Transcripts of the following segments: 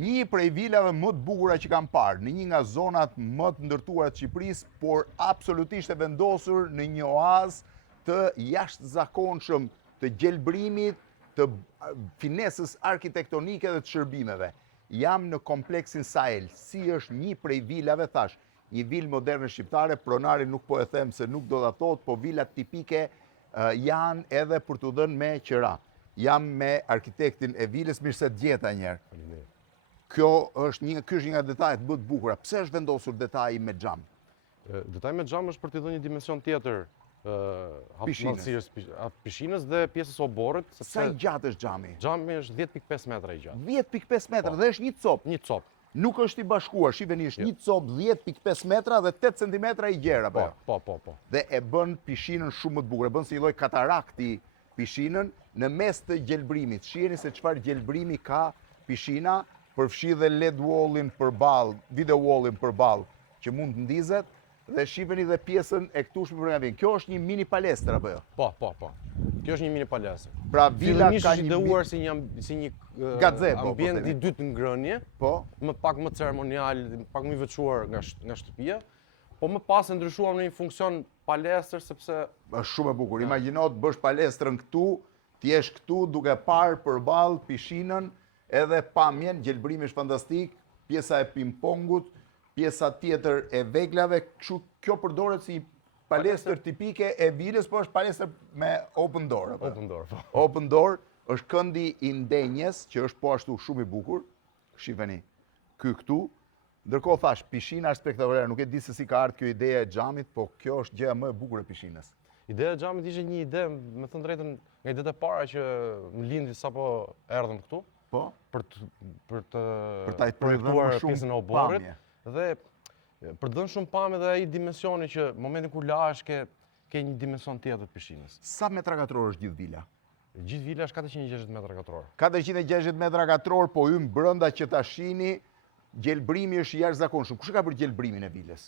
Një prej vilave më të bukura që kam parë, në një nga zonat më të ndërtuara të Shqipërisë, por absolutisht e vendosur në një oazë të jashtëzakonshëm të gjelbrimit, të finesës arkitektonike dhe të shërbimeve. Jam në kompleksin Sahel, si është një prej vilave, thash, një vilë moderne shqiptare, pronari nuk po e them se nuk do ta thotë, po vilat tipike janë edhe për t'u dhënë me qira. Jam me arkitektin e vilës, mirë se t'gjeta njerë. Kjo është një nga detajet më të bukura. Pse është vendosur detaji me xham? Detaji me xham është për t'i dhënë një dimension tjetër pishinës dhe pjesës oborrit. Sa i gjatë është xhami? Xhami është 10.5 metra i gjatë. 10.5 metra dhe është një copë? Një copë. Nuk është i bashkuar, shifeni, është një copë 10.5 metra dhe 8 cm i gjerë, apo? Po. Dhe e bën pishinën shumë më të bukur, e bën si lloj katarakti pishinën në mes të gjelbrimit. Shiheni se çfarë gjelbrimi ka pishina, përfshi dhe LED wallin përballë, video wallin përballë që mund të ndizet dhe shiheni dhe pjesën e këtushme për nga vjen. Kjo është një mini palestër apo jo? Po. Kjo është një mini palestër. Pra vila ka një ideuar si një gazebo, ambient i dytë ngrënie, më pak më ceremonial, pak më i veçuar nga shtëpia, po më pas e ndryshuar në një funksion palestër sepse është shumë e bukur. Imagjino të bësh palestrën këtu, ti jesh këtu duke parë përballë pishinën, edhe pamjen, gjelbrimi është fantastik, pjesa e ping-pongut, pjesa tjetër e veglave, kjo përdoret si palestër tipike e vilës, po është palestër me open door. Open door, po. Open door është këndi i ndenjes, që është po ashtu shumë i bukur, shifeni, këtu, ndërkohë thash, pishina është spektakolare, nuk e di se si ka ardhur kjo ideja e xhamit, po kjo është gjëja më e bukur e pishinës. Ideja e xhamit ishte një ide, me thënë drejtën, nga idetë e para që më lindi sapo erdhëm këtu. Po? Për të projektuar pjesën e oborrit dhe për të dhënë shumë pamje dhe ai dimensioni që momentin kur lahesh ke një dimension tjetër të pishinës. Sa metra katror është gjithë vila? Gjithë vila është 460 metra katror. 460 metra katror, po hym brenda që ta shihni, gjelbrimi është i jashtëzakonshëm. Kush e ka bërë gjelbrimin e vilës?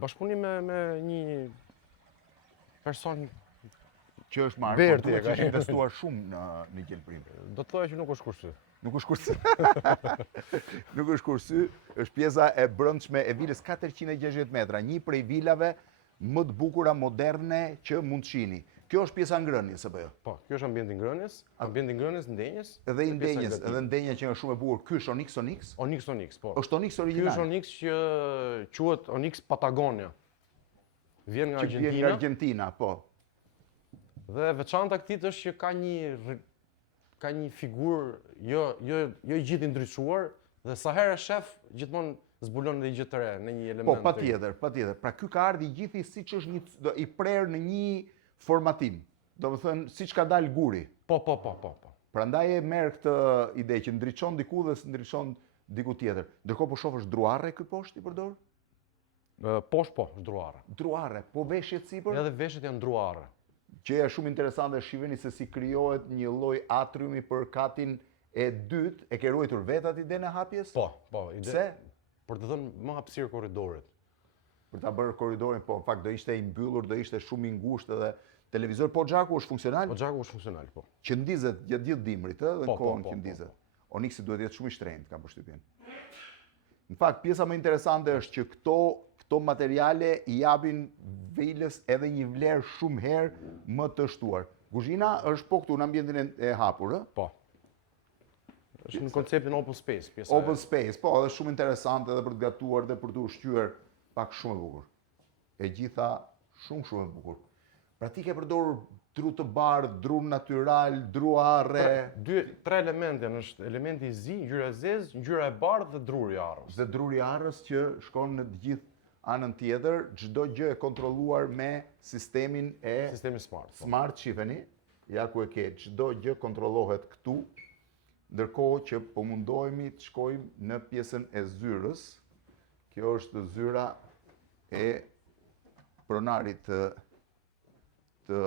Bashkëpunim me një person që është marrë, por duhet që është investuar shumë në gjelbrim. Do të thoya që nuk është kursy. Nuk është kursy. Nuk është kursy, është pjesa e brendshme e vilës 460 metra, një prej vilave më të bukura moderne që mund të shihni. Kjo është pjesa ngrënies apo jo? Po, kjo është ambienti ngrënies, ndenjes. Edhe i ndenjes, edhe ndenja që është shumë e bukur. Ky është Onyx? Onyx, po. Është Onyx origjinal. Ky është Onyx që quhet Onyx Patagonia. Vjen nga Argentina. Vjen nga Argentina, po. Dhe veçanta këtij është që ka një figurë jo i gjithë ndryshuar dhe sa herë shef gjithmonë zbulon edhe gjë të re në një element. Po, patjetër. Pra ky ka ardhi gjithë siç është i prerë në një formatim. Domethënë siç ka dalë guri. Po. Prandaj e merr këtë ide që ndriçon diku dhe ndriçon diku tjetër. Ndërkohë po shoh është druarre ky poshtë i përdor? Poshtë po, është druarre. Druarre, po veshjet sipër? Edhe veshjet janë druarre. Gjëja shumë interesante është shiheni se si krijohet një lloj atriumi për katin e dytë, e ke ruajtur vetë atë idenë e hapjes? Po, ide. Pse? Për të dhënë më hapësirë korridorit. Për ta bërë korridorin, po, në fakt do ishte i mbyllur, do ishte shumë i ngushtë edhe televizor, po xhaku është funksional? Po xhaku është funksional, po. Që ndizet gjatë gjithë dimrit, ëh, dhe në kohën që ndizet. Po. Onyxi duhet të jetë shumë i shtrenjtë, kam përshtypjen. Në fakt, pjesa më interesante është që këto materiale i japin vilës edhe një vlerë shumë herë më të shtuar. Kuzhina është po këtu në ambientin e hapur, ëh? Po. Është në konceptin open space, pjesa. Open space, po, është shumë interesante edhe për të gatuar dhe për të ushqyer pak shumë e bukur. E gjitha shumë e bukur. Pra ti ke përdorur dru të bardhë, dru natyral, dru arre. Tre elemente janë, është elementi i zi, ngjyra e zezë, ngjyra e bardhë dhe druri i arrës. Dhe druri i arrës që shkon në të gjithë anën tjetër, çdo gjë e kontrolluar me sistemin smart. Smart, shifeni, ja ku e ke, çdo gjë kontrollohet këtu, ndërkohë që po mundohemi të shkojmë në pjesën e zyrës. Kjo është zyra e pronarit të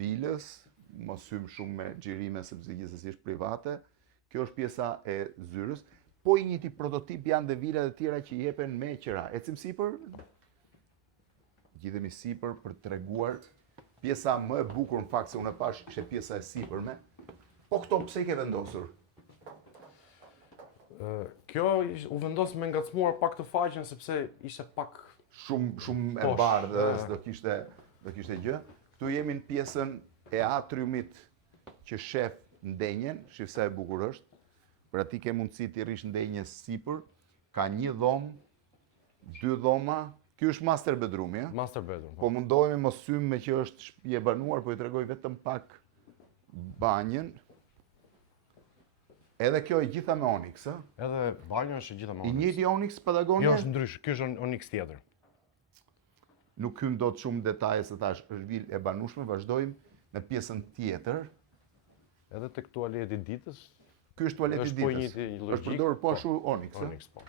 vilës, mos hym shumë me xhirime sepse gjithsesi është private. Kjo është pjesa e zyrës. Po i njëjti prototip janë dhe vilat e tjera që jepen me qira. Ecim sipër? Gjithemi sipër për të treguar pjesa më e bukur në fakt se unë pash ishte pjesa e sipërme. Po këto pse i ke vendosur? Kjo u vendos me ngacmuar pak të faqen sepse ishte pak Shumë e Posh, bardhë, e. do kishte gjë. Këtu jemi në pjesën e atriumit që shef ndenjen, shif sa e bukur është. Pra ti ke mundësi të rrish ndenjes sipër, ka një dhomë, 2 dhoma. Ky është master bedroom, ja? master bedroom. Po mundohemi mos sym me që është shtëpi e banuar, po i tregoj vetëm pak banjën. Edhe kjo e gjitha me onyx, ë? Edhe banjo është e gjitha me I onyx. njëjti onyx Patagonia? Jo, është ndrysh, ky është onyx tjetër. Nuk hym dot shumë detaje se tash është vilë e banueshme, vazhdojmë në pjesën tjetër. Edhe tek tualeti ditës. Ky është tualeti Është po i ditës. njëjti logjik. Është përdorur po ashtu onyx, ë? Onyx, po.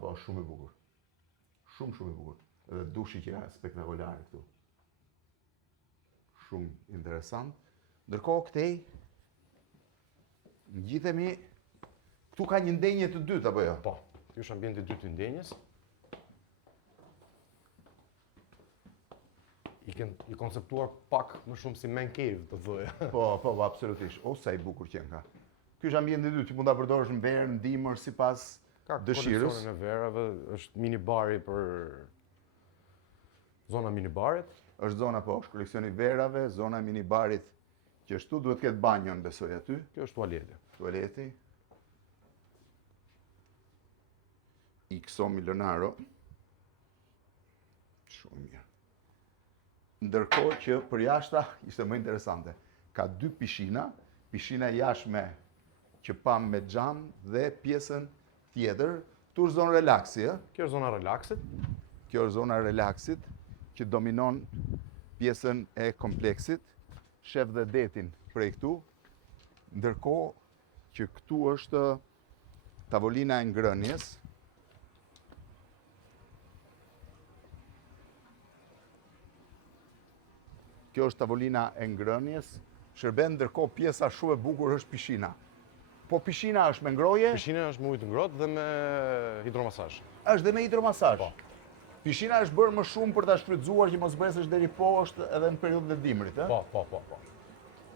Po shumë i bukur. Shumë i bukur. Edhe dushi që ka spektakolare këtu. Shumë interesant. Ndërkohë këtej ngjitemi këtu ka një ndenje të dytë apo jo? Po. Ky është ambienti i dytë i ndenjes. I konceptuar pak më shumë si man cave, të thoja. Po, absolutisht. O sa i bukur qen ka. Ky është ambienti i dytë që mund ta përdorësh në verë, në dimër sipas Ka dëshirës. koleksionin e verave, është minibari për zona minibarit. Është zona po, është koleksioni verave, zona e minibarit që ashtu duhet të ketë banjon, besoj aty, Kjo është tualeti. tualeti. XO Milionaro. Shumë mirë. Ndërkohë që për jashta ishte më interesante. Ka 2 pishina, pishina jashtme që pam me xham dhe pjesën tjetër, tu është zonë relaksi, ë? Kjo është zona relaksit. Kjo është zona relaksit që dominon pjesën e kompleksit. Shef dhe detin prej këtu. Ndërkohë që këtu është tavolina e ngrënjes. Kjo është tavolina e ngrënjes. Shërben ndërkohë pjesa shumë e bukur është pishina. Po pishina është me ngroje? Pishina është me ujë të ngrohtë dhe me hidromasazh. Është dhe me hidromasazh. Pishina është bërë më shumë për ta shfrytzuar që mos bresesh deri poshtë edhe në periudhën e dimrit, ë? Po.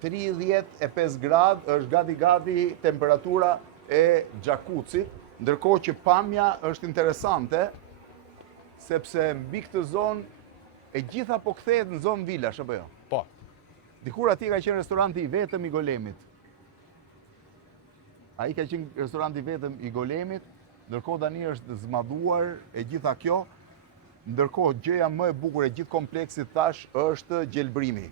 35 gradë është gati temperatura e xhakucit, ndërkohë që pamja është interesante sepse mbi këtë zonë e gjitha po kthehet në zonë vilash apo jo? Po. Dikur atje ka qenë restoranti i vetëm i Golemit. Ai ka qenë restoranti i vetëm i Golemit, ndërkohë tani është zmadhuar e gjitha kjo. Ndërkohë gjëja më e bukur e gjithë kompleksit thash është gjelbrimi.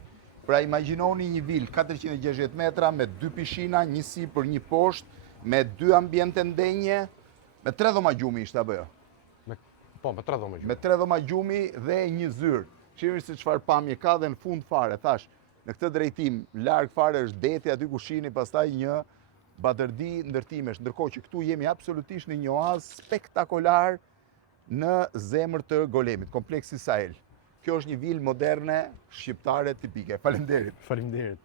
Pra imagjinoni një vilë 460 metra me 2 pishina, një sipër, një poshtë, me 2 ambiente ndenje, me 3 dhoma gjumi ishte apo jo? Me 3 dhoma gjumi. Me 3 dhoma gjumi dhe një zyrë. Shihni se çfarë pamje ka dhe në fund fare, thash, në këtë drejtim larg fare është deti aty ku shihni, pastaj një batërdi ndërtimesh, ndërkohë që këtu jemi absolutisht në një oazë spektakolar në zemër të Golemit, kompleksi Sahel. Kjo është një vilë moderne shqiptare tipike. Faleminderit. Faleminderit.